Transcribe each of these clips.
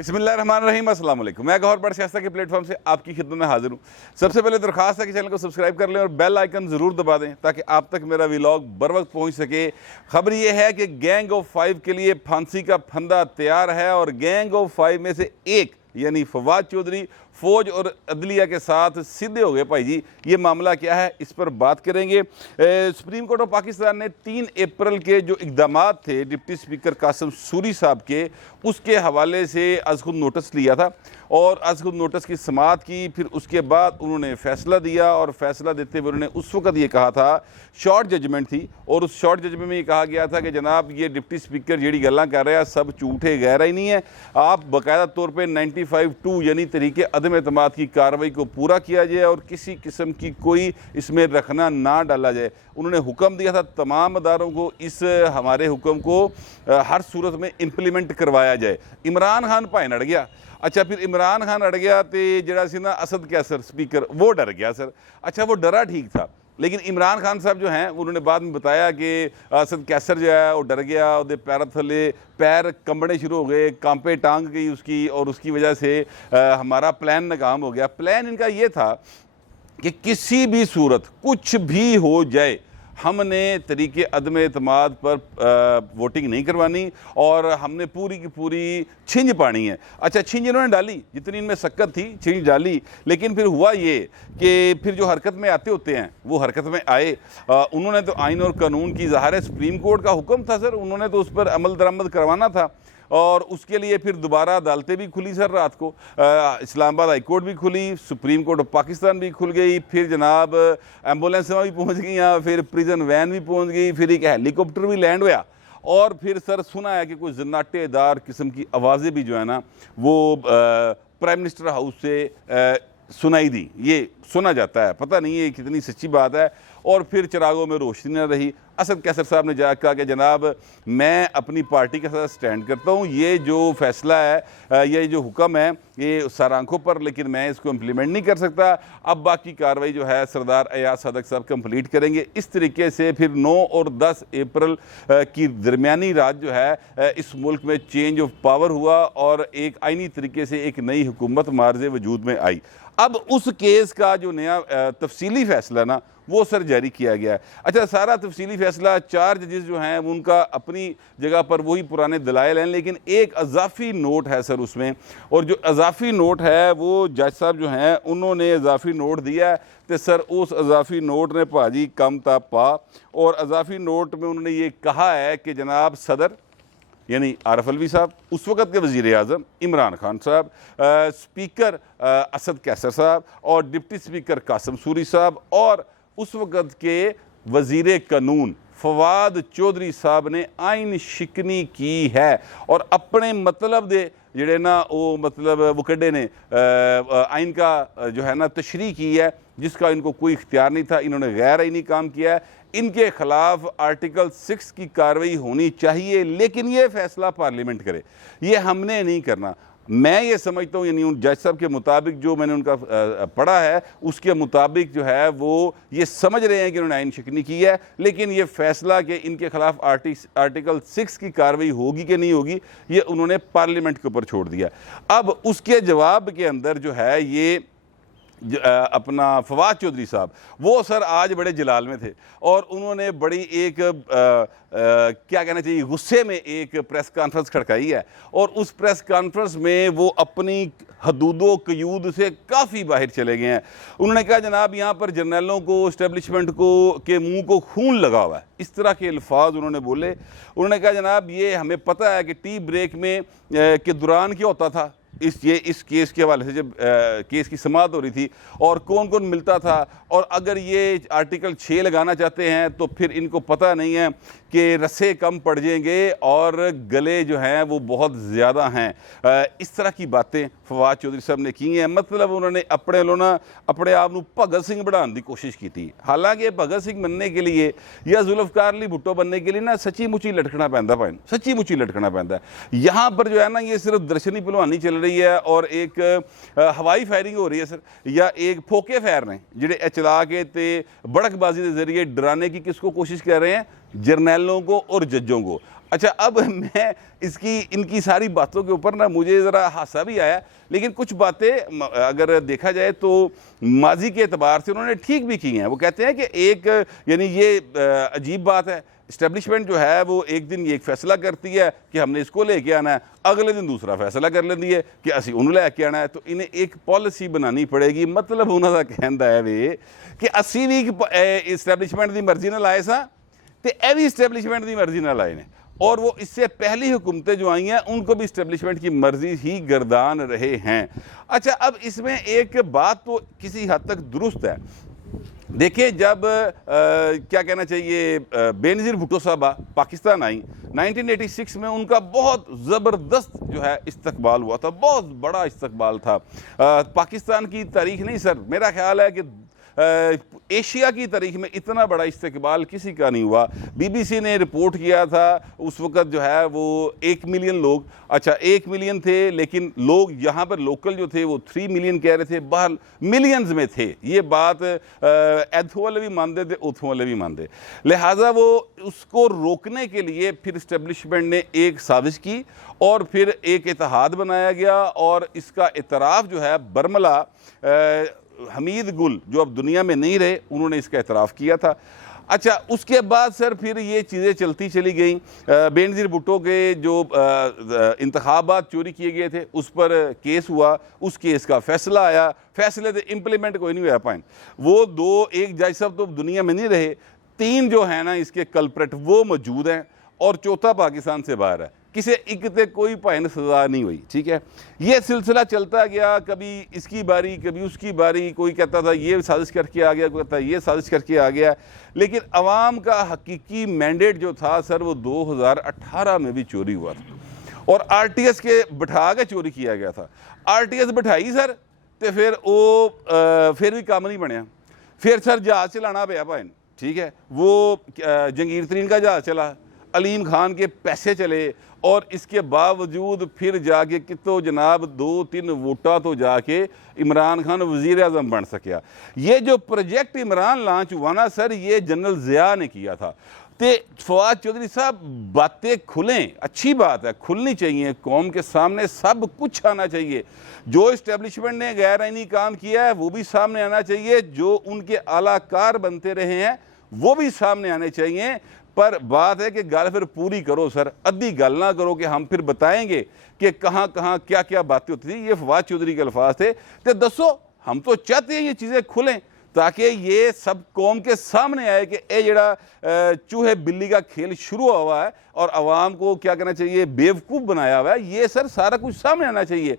बिस्मिल्लाहिर्रहमानिर्रहीम, अस्सलाम वालेकुम। मैं गौहर बट सियासत के प्लेटफॉर्म से आपकी खिदमत में हाजिर हूँ। सबसे पहले दरख्वास्त है कि चैनल को सब्सक्राइब कर लें और बेल आइकन ज़रूर दबा दें ताकि आप तक मेरा व्लॉग बर वक्त पहुँच सके। खबर यह है कि गैंग ऑफ 5 के लिए फांसी का फंदा तैयार है और गैंग ऑफ 5 में से एक यानी फवाद चौधरी फ़ौज और अदलिया के साथ सीधे हो गए। भाई जी, ये मामला क्या है, इस पर बात करेंगे। सुप्रीम कोर्ट ऑफ पाकिस्तान ने 3 अप्रैल के जो इक़दाम थे डिप्टी स्पीकर कासिम सूरी साहब के, उसके हवाले से अज़ खुद नोटिस लिया था और अज़ खुद नोटिस की समाअत की। फिर उसके बाद उन्होंने फ़ैसला दिया और फ़ैसला देते हुए उन्होंने उस वक्त ये कहा था, शॉर्ट जजमेंट थी और उस शॉर्ट जजमेंट में ये कहा गया था कि जनाब ये डिप्टी स्पीकर जी गल्लां कर रहे हैं सब झूठे गहरा ही नहीं है। आप बाकायदा तौर पर 95(2) यानी तरीके अदम एतमाद की कार्रवाई को पूरा किया जाए और किसी किस्म की कोई इसमें रखना ना डाला जाए। उन्होंने हुक्म दिया था तमाम अदारों को इस हमारे हुक्म को हर सूरत में इम्प्लीमेंट करवाया जाए। इमरान खान भाएं अड़ गया। अच्छा, फिर इमरान खान अड़ गया तो जरा सी ना असद कैसर स्पीकर वो डर गया सर। अच्छा, वो डरा ठीक था, लेकिन इमरान खान साहब जो हैं उन्होंने बाद में बताया कि असद कैसर जो है वो डर गया, उसके पैर थले पैर कंबने शुरू हो गए, कांपे टांग गई उसकी और उसकी वजह से हमारा प्लान नाकाम हो गया। प्लान इनका ये था कि किसी भी सूरत कुछ भी हो जाए हमने तरीके अदम एतमाद पर वोटिंग नहीं करवानी और हमने पूरी की पूरी छिंज पानी है। अच्छा, छिंज इन्होंने डाली, जितनी इनमें सक्कत थी छिंज डाली, लेकिन फिर हुआ ये कि फिर जो हरकत में आते होते हैं वो हरकत में आए। उन्होंने तो आइन और कानून की ज़ाहिर है सुप्रीम कोर्ट का हुक्म था सर, उन्होंने तो उस पर अमल दरामद करवाना था और उसके लिए फिर दोबारा अदालतें भी खुली सर रात को। इस्लामाबाद हाई कोर्ट भी खुली, सुप्रीम कोर्ट ऑफ पाकिस्तान भी खुल गई, फिर जनाब एम्बुलेंस भी पहुंच गई, फिर प्रिजन वैन भी पहुंच गई, फिर एक हेलीकॉप्टर भी लैंड हुआ और फिर सर सुना है कि कुछ जन्नाटेदार किस्म की आवाज़ें भी जो है ना वो प्राइम मिनिस्टर हाउस से सुनाई दी। ये सुना जाता है, पता नहीं है कितनी सच्ची बात है। और फिर चिरागों में रोशनी न रही। असद कैसर साहब ने जाकर कहा कि जनाब मैं अपनी पार्टी के साथ स्टैंड करता हूँ, ये जो फैसला है ये जो हुक्म है ये सर आंखों पर, लेकिन मैं इसको इम्प्लीमेंट नहीं कर सकता। अब बाकी कार्रवाई जो है सरदार अयाज सदक साहब कंप्लीट करेंगे। इस तरीके से फिर 9 और 10 अप्रैल की दरमियानी रात जो है इस मुल्क में चेंज ऑफ पावर हुआ और एक आइनी तरीके से एक नई हुकूमत मार्ज़े वजूद में आई। अब उस केस का जो नया तफसीली फ़ैसला ना वो सर जारी किया गया है। अच्छा, सारा तफसीली फ़ैसला 4 जजेस जो हैं उनका अपनी जगह पर वही पुराने दलाइल हैं, लेकिन एक अजाफ़ी नोट है सर उसमें, और जो अजाफ़ी नोट है वो जज साहब जो हैं उन्होंने अजाफ़ी नोट दिया है तो सर उस अजाफ़ी नोट ने भाजी कम ता पा। और अजाफ़ी नोट में उन्होंने ये कहा है कि जनाब सदर यानी आरफ अलवी साहब, उस वक़्त के वज़ीर आज़म इमरान खान साहब, स्पीकर असद कैसर साहब और डिप्टी स्पीकर कासिम सूरी साहब और उस वक़्त के वज़ीर कानून फवाद चौधरी साहब ने आइन शिकनी की है और अपने मतलब दे जड़े ना वो मतलब वो कड़े ने आइन का जो है ना तशरीह की है जिसका इनको कोई इख्तियार नहीं था। इन्होंने गैर आइनी काम किया है। इनके खिलाफ आर्टिकल 6 की कार्रवाई होनी चाहिए, लेकिन ये फैसला पार्लियामेंट करे, ये हमने नहीं करना। मैं ये समझता हूँ यानी उन जज साहब के मुताबिक जो मैंने उनका पढ़ा है उसके मुताबिक जो है वो ये समझ रहे हैं कि उन्होंने आइन शिकनी की है, लेकिन ये फैसला कि इनके खिलाफ आर्टिकल 6 की कार्रवाई होगी कि नहीं होगी ये उन्होंने पार्लियामेंट के ऊपर छोड़ दिया। अब उसके जवाब के अंदर जो है ये अपना फवाद चौधरी साहब वो सर आज बड़े जलाल में थे और उन्होंने बड़ी एक क्या कहना चाहिए गुस्से में एक प्रेस कॉन्फ्रेंस खड़काई है और उस प्रेस कॉन्फ्रेंस में वो अपनी हदूदो कयूद से काफ़ी बाहर चले गए हैं। उन्होंने कहा जनाब यहाँ पर जर्नलों को इस्टेब्लिशमेंट को के मुंह को खून लगा हुआ है, इस तरह के अल्फाज उन्होंने बोले। उन्होंने कहा जनाब ये हमें पता है कि टी ब्रेक में के दौरान क्या होता था इस केस के हवाले से जब केस की समाअत हो रही थी और कौन कौन मिलता था, और अगर ये आर्टिकल 6 लगाना चाहते हैं तो फिर इनको पता नहीं है कि रस्से कम पड़ जाएंगे और गले जो हैं वो बहुत ज़्यादा हैं। इस तरह की बातें फवाद चौधरी साहब ने की हैं। मतलब उन्होंने अपने आप को भगत सिंह बढ़ाने की कोशिश की थी। हालांकि भगत सिंह बनने के लिए या जुल्फ़िकार अली भुट्टो बनने के लिए ना सच्ची मुची लटकना पैंदा भाई, सच्ची मुची लटकना पैंदा है। यहाँ पर जो है ना ये सिर्फ दर्शनी पहलवानी चल रही है और एक हवाई फायरिंग हो रही है सर, या एक फोके फायर ने जिहड़े चला के ते बड़कबाजी के जरिए डराने की किसको कोशिश कर रहे हैं, जर्नैलों को और जजों को। अच्छा, अब मैं इनकी सारी बातों के ऊपर ना मुझे ज़रा हासा भी आया, लेकिन कुछ बातें अगर देखा जाए तो माजी के एतबार से उन्होंने ठीक भी की हैं। वो कहते हैं कि एक यानी ये अजीब बात है, इस्टेब्लिशमेंट जो है वो एक दिन ये एक फैसला करती है कि हमने इसको लेके आना है, अगले दिन दूसरा फैसला कर लेती है कि असी उन्होंने लेके आना है। तो इन्हें एक पॉलिसी बनानी पड़ेगी। मतलब उन्होंने कहना है वे कि असी भी इस्टेब्लिशमेंट की मर्जी न लाए सा ते ए भी इस्टेब्लिशमेंट की मर्जी न लाए ने, और वो इससे पहली हुकूमतें जो आई हैं उनको भी इस्टेब्लिशमेंट की मर्जी ही गर्दान रहे हैं। अच्छा, अब इसमें एक बात तो किसी हद तक दुरुस्त है। देखिए, जब क्या कहना चाहिए बेनज़ीर भुट्टो साहबा पाकिस्तान आई 1986 में, उनका बहुत ज़बरदस्त जो है इस्तकबाल हुआ था, बहुत बड़ा इस्तकबाल था। पाकिस्तान की तारीख नहीं सर, मेरा ख्याल है कि एशिया की तारीख में इतना बड़ा इस्तकबाल किसी का नहीं हुआ। बीबीसी ने रिपोर्ट किया था उस वक़्त जो है वो 1 मिलियन लोग, अच्छा 1 मिलियन थे, लेकिन लोग यहाँ पर लोकल जो थे वो 3 मिलियन कह रहे थे, बाहर मिलियंस में थे। ये बात एथों वाले भी मानते थे, उथों वाले भी मानते। लिहाजा वो उसको रोकने के लिए फिर इस्टेब्लिशमेंट ने एक साजिश की और फिर एक इत्तेहाद बनाया गया, और इसका इतराफ़ जो है बरमला हमीद गुल जो अब दुनिया में नहीं रहे, उन्होंने इसका एतराफ़ किया था। अच्छा, उसके बाद सर फिर ये चीज़ें चलती चली गई। बेनज़ीर भुट्टो के जो इंतखाबात चोरी किए गए थे उस पर केस हुआ, उस केस का फ़ैसला आया, फ़ैसले से इम्प्लीमेंट कोई नहीं हुआ पाए। वो दो, एक जज साहब तो दुनिया में नहीं रहे, 3 जो है ना इसके कल्प्रेट वो मौजूद हैं, और चौथा पाकिस्तान से बाहर है। किसी एक ते कोई भाई सजा नहीं हुई। ठीक है, ये सिलसिला चलता गया, कभी इसकी बारी कभी उसकी बारी, कोई कहता था ये साजिश करके आ गया, कोई कहता ये साजिश करके आ गया। लेकिन अवाम का हकीकी मैंडेट जो था सर वो 2018 में भी चोरी हुआ था, और RTS के बिठा के चोरी किया गया था। RTS बिठाई सर, तो फिर वो फिर भी काम नहीं बनया। फिर सर जहाज़ चलाना पाया भाई, ठीक है, वो जंगीर तरीन का जहाज़ चला, अलीम खान के पैसे चले, और इसके बावजूद फिर जाके कितो जनाब 2-3 वोटा तो जाके इमरान खान वज़ीर आज़म बन सकिया। ये जो प्रोजेक्ट इमरान लॉन्च हुआ ना सर, ये जनरल ज़िया ने किया था। तो फवाद चौधरी साहब, बातें खुलें, अच्छी बात है, खुलनी चाहिए, कौम के सामने सब कुछ आना चाहिए। जो इस्टेब्लिशमेंट ने गैर आईनी काम किया है वो भी सामने आना चाहिए, जो उनके आलाकार बनते रहे हैं वो भी सामने आने चाहिए। पर बात है कि गल फिर पूरी करो सर, अद्धी गल ना करो कि हम फिर बताएंगे कि कहाँ कहाँ क्या क्या बातें होती थी। ये फवाद चौधरी के अल्फाज थे कि दसो, हम तो चाहते हैं ये चीज़ें खुलें ताकि ये सब कौम के सामने आए कि ये जड़ा चूहे बिल्ली का खेल शुरू हुआ है और अवाम को क्या करना चाहिए, बेवकूफ़ बनाया हुआ है, ये सर सारा कुछ सामने आना चाहिए।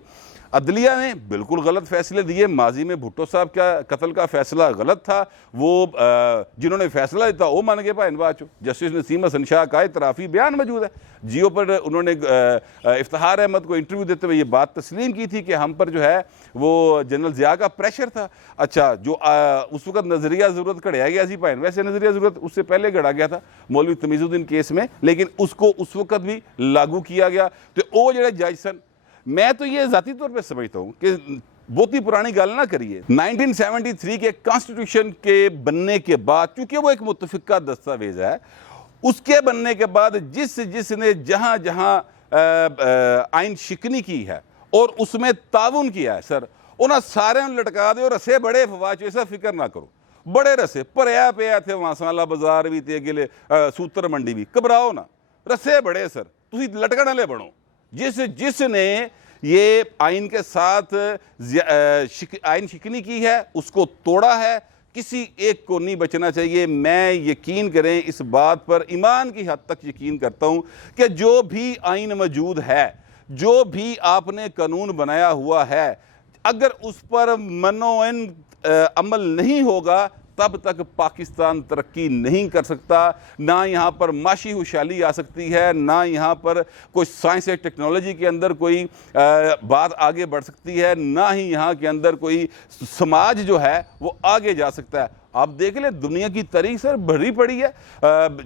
अदलिया ने बिल्कुल गलत फैसले दिए। माजी में भुट्टो साहब का कत्ल का फैसला गलत था, वो जिन्होंने फैसला दिया वो मान गए भाई बाचो। जस्टिस नसीम हसन शाह का इतराफ़ी बयान मौजूद है, जियो पर उन्होंने इफ्तिखार अहमद को इंटरव्यू देते हुए ये बात तस्लीम की थी कि हम पर जो है वो जनरल ज़िया का प्रेशर था। अच्छा, जो उस वक्त नज़रिया ज़रूरत घड़िया गया सी भाई, वैसे नज़रिया ज़रूरत उससे पहले घड़ा गया था मौलवी तमीज़ुद्दीन केस में, लेकिन उसको उस वक्त भी लागू किया गया। तो वो जो जज सन, मैं तो ये ज़ाती तौर पे समझता हूँ कि बहुत ही पुरानी गल ना करिए। 1973 के कॉन्स्टिट्यूशन के बनने के बाद, चूँकि वो एक मुतफ़िका दस्तावेज़ है, उसके बनने के बाद जिसने जहाँ जहाँ आइन शिकनी की है और उसमें ताउन किया है सर, उन्हें सारे लटका दे। और रसे बड़े फवाद, ऐसा फिक्र ना करो, बड़े रसे भरया पे थे, वहाँ साला बाजार भी थे, अगले सूत्र मंडी भी, घबराओ ना, रसे बड़े सर, तुसी लटकण वाले बनो। जिसने ये आइन के साथ आइन शिकनी की है उसको तोड़ा है, किसी एक को नहीं बचना चाहिए। मैं यकीन करें इस बात पर, ईमान की हद तक यकीन करता हूं कि जो भी आइन मौजूद है, जो भी आपने कानून बनाया हुआ है, अगर उस पर मनोन अमल नहीं होगा तब तक पाकिस्तान तरक्की नहीं कर सकता। ना यहाँ पर माशी खुशहाली आ सकती है, ना यहाँ पर कोई साइंस या टेक्नोलॉजी के अंदर कोई बात आगे बढ़ सकती है, ना ही यहाँ के अंदर कोई समाज जो है वो आगे जा सकता है। आप देख लें दुनिया की तारीख सर भरी पड़ी है।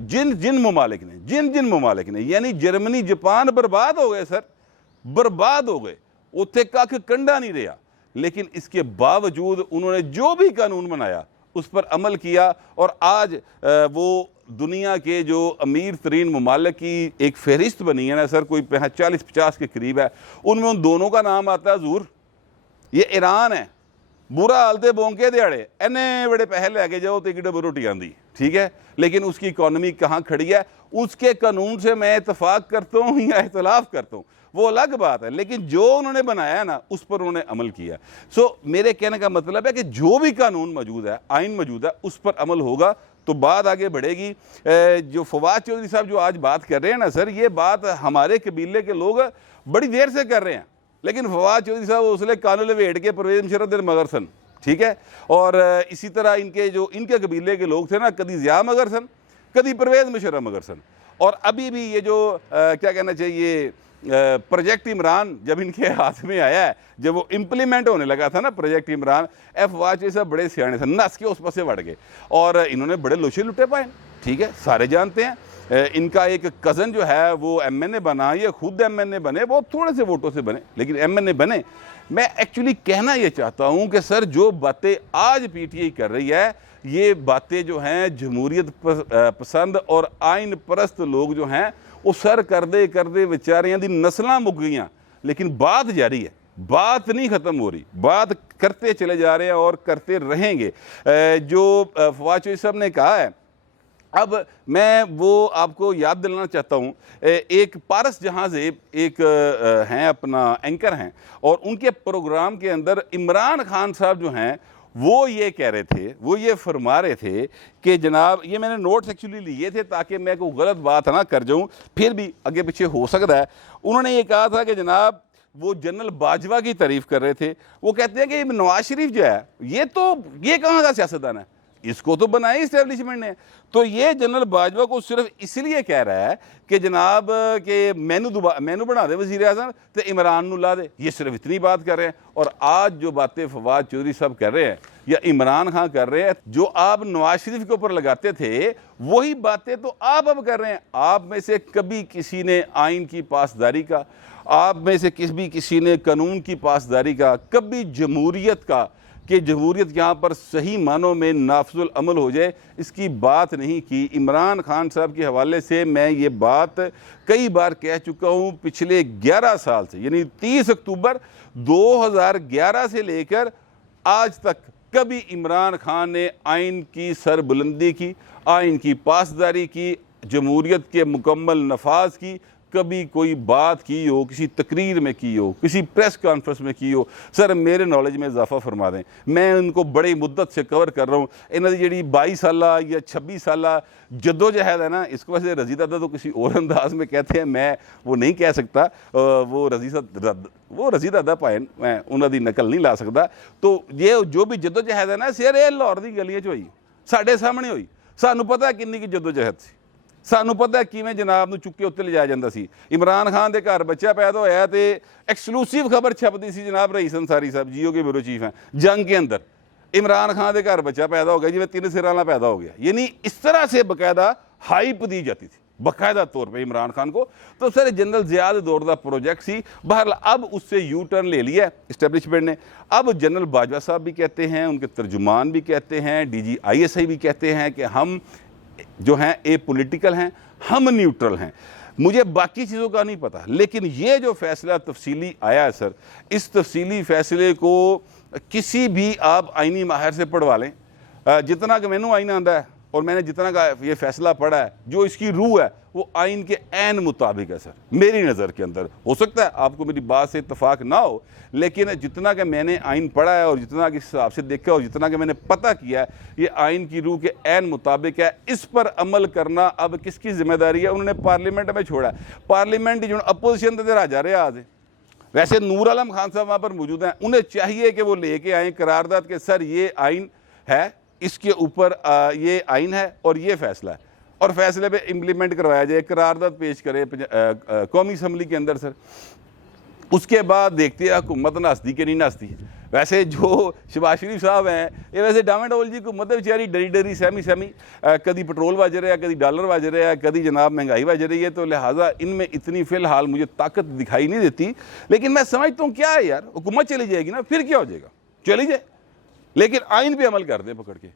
जिन ममालिक ने यानी जर्मनी जापान बर्बाद हो गए सर, बर्बाद हो गए, उत्थे कख कंडा नहीं रहा। लेकिन इसके बावजूद उन्होंने जो भी कानून बनाया उस पर अमल किया, और आज वो दुनिया के जो अमीर तरीन ममालिक की एक फहरिस्त बनी है ना सर, कोई 40-50 के करीब है, उनमें उन दोनों का नाम आता है हजूर। ये ईरान है, बुरा हालते बोंके दिहाड़े इन्ने बड़े पैसे लैके जाओ तो एक डब्बी रोटी आती, ठीक है, लेकिन उसकी इकॉनमी कहाँ खड़ी है। उसके कानून से मैं इतफाक करता हूँ या इख्तलाफ करता हूँ, वो अलग बात है, लेकिन जो उन्होंने बनाया ना उस पर उन्होंने अमल किया। सो मेरे कहने का मतलब है कि जो भी कानून मौजूद है, आइन मौजूद है, उस पर अमल होगा तो बात आगे बढ़ेगी। जो फवाद चौधरी साहब जो आज बात कर रहे हैं ना सर, ये बात हमारे कबीले के लोग बड़ी देर से कर रहे हैं, लेकिन फवाद चौधरी साहब उसले कान लपेट के परवेज मुशर्रफ दिन मगर सन, ठीक है। और इसी तरह इनके कबीले के लोग थे ना, कभी ज़िया मगर सन, कभी परवेज मुशर्रफ मगर सन। और अभी भी ये जो क्या कहना चाहिए प्रोजेक्ट इमरान जब इनके हाथ में आया है, जब वो इम्प्लीमेंट होने लगा था ना प्रोजेक्ट इमरान, फवाद चौधरी साहब बड़े सियाने थे, नस के उस पास से बढ़ गए और इन्होंने बड़े लोशे लुटे पाए, ठीक है, सारे जानते हैं। इनका एक कज़न जो है वो MNA बना, ये खुद MNA बने, बहुत थोड़े से वोटों से बने, लेकिन MNA बने। मैं एक्चुअली कहना ये चाहता हूँ कि सर जो बातें आज PTI कर रही है, ये बातें जो हैं जमहूरियत पसंद और आइन परस्त लोग जो हैं वो सर करदे बेचारियां दी नस्लां मुक गईयां, लेकिन बात जारी है, बात नहीं ख़त्म हो रही, बात करते चले जा रहे हैं और करते रहेंगे। जो फवाद चौधरी साहब ने कहा है, अब मैं वो आपको याद दिलाना चाहता हूँ, एक पारस जहाँ से एक हैं अपना एंकर हैं, और उनके प्रोग्राम के अंदर इमरान खान साहब जो हैं वो ये कह रहे थे, वो ये फरमा रहे थे कि जनाब, ये मैंने नोट्स एक्चुअली लिए थे ताकि मैं कोई गलत बात ना कर जाऊँ, फिर भी आगे पीछे हो सकता है। उन्होंने ये कहा था कि जनाब वो जनरल बाजवा की तारीफ़ कर रहे थे, वो कहते हैं कि नवाज शरीफ जो है ये कहाँ का सियासतदान है, इसको तो बनाया इस्टेब्लिशमेंट ने। तो ये जनरल बाजवा को सिर्फ इसलिए कह रहा है कि जनाब के मैनू बना दे वज़ीर आज़म तो इमरान नू ला दे, ये सिर्फ इतनी बात कर रहे हैं। और आज जो बातें फवाद चौधरी साहब कर रहे हैं या इमरान खान कर रहे हैं, जो आप नवाज शरीफ के ऊपर लगाते थे वही बातें तो आप अब कर रहे हैं। आप में से कभी किसी ने आइन की पासदारी का, आप में से किसी ने कानून की पासदारी का, कभी जमहूरियत का, कि जमहूरियत यहाँ पर सही मानों में नाफजुल अमल हो जाए, इसकी बात नहीं की। इमरान खान साहब के हवाले से मैं ये बात कई बार कह चुका हूँ पिछले 11 साल से, यानी 30 अक्टूबर 2011 से लेकर आज तक कभी इमरान खान ने आइन की सरबुलंदी की, आइन की पासदारी की, जमहूरियत के मुकम्मल नफाज की कभी कोई बात की हो, किसी तकरीर में की हो, किसी प्रेस कॉन्फ्रेंस में की हो। सर मेरे नॉलेज में इजाफा फरमा दें, मैं इनको बड़ी मुद्दत से कवर कर रहा हूँ। इन्होंने जी 22 साल या 26 साल जद्दोजहद है ना, इसको वैसे रज़ी दादा तो किसी और अंदाज में कहते हैं, मैं वो नहीं कह सकता, वो रज़ी दादा पाए, मैं उन्होंने नकल नहीं ला सकता। तो ये जो भी जद्दोजहद है ना सर, ये लाहौर की गलियां च हुई, साढ़े सामने हुई, सानू पता है किन्नी की जद्दोजहद सी, सानू पता है किवें जनाब नूं चुक के उत्ते लिजाया जांदा सी। इमरान खान के घर बच्चा पैदा होया तो एक्सक्लूसिव खबर छपदी सी, जनाब रईस अंसारी साहब जियो के ब्यूरो चीफ हैं, जंग के अंदर इमरान खान के घर बच्चा पैदा हो गया जिवें 3 सिर वाला पैदा हो गया, यानी इस तरह से बाकायदा हाइप दी जाती थी बाकायदा तौर पर इमरान खान को। तो सर जनरल ज़ियाद दौर का प्रोजेक्ट सी, बहरहाल अब उससे यू टर्न ले लिया इस्टेब्लिशमेंट ने। अब जनरल बाजवा साहब भी कहते हैं, उनके तर्जुमान भी कहते हैं, DG ISI भी कहते हैं कि हम जो हैं ए पॉलिटिकल हैं, हम न्यूट्रल हैं। मुझे बाकी चीज़ों का नहीं पता, लेकिन ये जो फैसला तफसीली आया है सर, इस तफसीली फैसले को किसी भी आप आइनी माहिर से पढ़वा लें, जितना कि मैनू आइन आंदा है और मैंने जितना का ये फैसला पढ़ा है, जो इसकी रूह है वो आइन के ऐन मुताबिक है सर, मेरी नज़र के अंदर। हो सकता है आपको मेरी बात से इत्तफाक ना हो, लेकिन जितना कि मैंने आइन पढ़ा है और जितना कि इस हिसाब से देखा और जितना कि मैंने पता किया है, ये आइन की रूह के ऐन मुताबिक है। इस पर अमल करना अब किसकी जिम्मेदारी है? उन्होंने पार्लियामेंट में छोड़ा है, पार्लियामेंट जो अपोजिशन तो राजा रहा आज। वैसे नूर आलम खान साहब वहाँ पर मौजूद हैं, उन्हें चाहिए कि वो लेके आए करारदाद के सर ये आइन है, इसके ऊपर ये आइन है और ये फैसला है, और फैसले पे इम्प्लीमेंट करवाया जाए, करारदाद पेश करे कौमी असम्बली के अंदर सर। उसके बाद देखते हैं हुकूमत नसती कि नहीं नसती। वैसे जो शहबाज शरीफ साहब हैं, ये वैसे डामाडोल जी हुकूमत बेचारी डरी डरी सहमी कभी पेट्रोल वज रहा है, कभी डॉलर वज रहा है, कभी जनाब महंगाई वज रही है, तो लिहाजा इनमें इतनी फ़िलहाल मुझे ताकत दिखाई नहीं देती। लेकिन मैं समझता हूँ क्या है यार, हुकूमत चली जाएगी ना, फिर क्या हो जाएगा, चली जाए, लेकिन आइन पे अमल कर दे पकड़ के।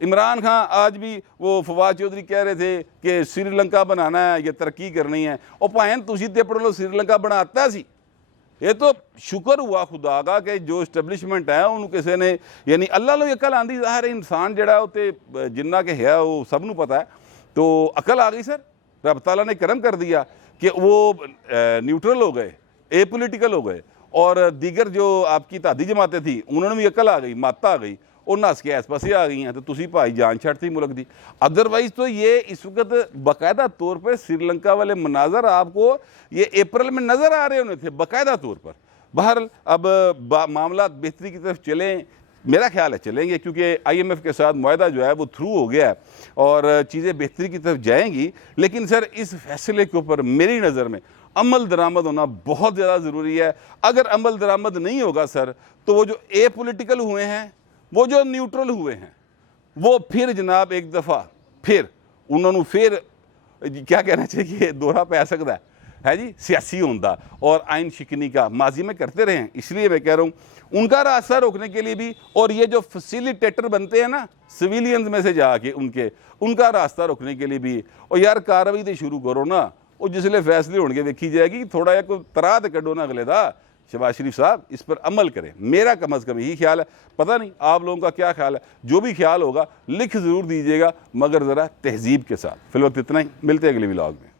इमरान खान आज भी वो फवाद चौधरी कह रहे थे कि श्रीलंका बनाना है, ये तरक्की करनी है, और भाएं तुसी ते पढ़ो श्रीलंका बनाता सी। ये तो शुक्र हुआ खुदा का कि जो इस्टेबलिशमेंट है उन्होंने किसी ने यानी अल्लाह लो अकल आंदी, ज़ाहिर है इंसान जड़ा उत्ते जिन्ना के है वो सब नूं पता है, तो अकल आ गई सर। रब ताला ने करम कर दिया कि वो न्यूट्रल हो गए, ए पोलिटिकल हो गए, और दीगर जो आपकी तादी जमातें थी उन्होंने भी अकल आ गई, मत आ गई, और नस के आस पासे आ गई हैं, तो तुसी भाई जान छड़ती मुल्क दी। अदरवाइज तो ये इस वक्त बाकायदा तौर पर श्रीलंका वाले मनाजर आपको ये अप्रैल में नज़र आ रहे होने थे बाकायदा तौर पर। बहरहाल अब मामला बेहतरी की तरफ चलें, मेरा ख्याल है चलेंगे, क्योंकि IMF के साथ मुआहदा जो है वो थ्रू हो गया है और चीज़ें बेहतरी की तरफ जाएंगी। लेकिन सर इस फैसले के ऊपर मेरी नज़र में अमल दरामद होना बहुत ज़्यादा ज़रूरी है। अगर अमल दरामद नहीं होगा सर, तो वो जो ए पोलिटिकल हुए हैं, वो जो न्यूट्रल हुए हैं, वो फिर जनाब एक दफ़ा फिर उन्होंने फिर क्या कहना चाहिए दोहरा पै सकता है जी सियासी होंदा और आइन शिकनी का माजी में करते रहे हैं। इसलिए मैं कह रहा हूँ उनका रास्ता रोकने के लिए भी, और ये जो फैसिलिटेटर बनते हैं ना सिविलियंस में से जाके उनका रास्ता रोकने के लिए भी, और यार कार्रवाई तो शुरू करो ना, और जिसले फैसले होने देखी जाएगी, थोड़ा या कोई तरा तो कड्डो ना अगले दा। शहबाज शरीफ साहब इस पर अमल करें, मेरा कम अज़ कम यही ख्याल है। पता नहीं आप लोगों का क्या ख्याल है, जो भी ख्याल होगा लिख ज़रूर दीजिएगा, मगर ज़रा तहजीब के साथ। फिलवक्त इतना ही, मिलते हैं अगले व्लॉग में।